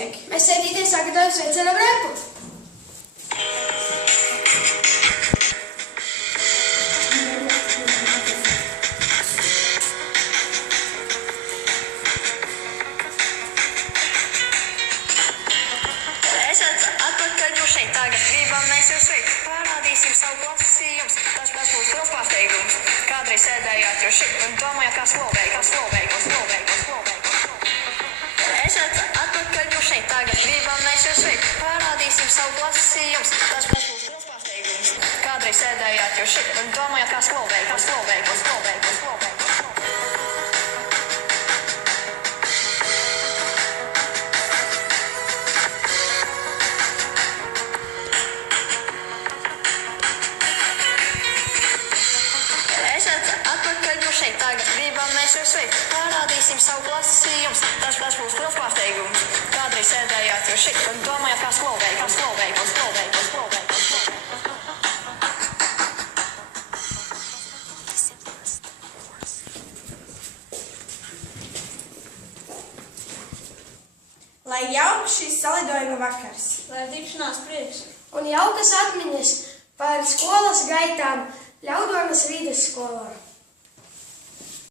dalībnieki. Mēs sēdīties sagatavojam sveicienam repu. Esat atpakaļ jau šeit tagad, gribam mēs jūs sveikt. Parādīsim savu klasi jums, tas būs liels pārsteigums. Kādreiz sēdējāt jau šeit un domājāt, kā slavēt. Esat atpakaļ jau šeit tagad, gribam mēs jūs sveikt. Parādīsim savu klasi jums, tas būs liels pārsteigums. Kādreiz sēdējāt jau šeit un domājāt, kā slavēt. Šeit tagad gribam mēs jūs sveikt. Parādīsim savu klasi jums, tas būs liels pārsteigums. Kādreiz sēdējāt jau šeit un domājāt, kā slavēt. Lai jauks šis salidojuma vakars. Lai tikšanās prieks. Un jaukas atmiņas par skolas gaitām Ļaudonas vidusskolā.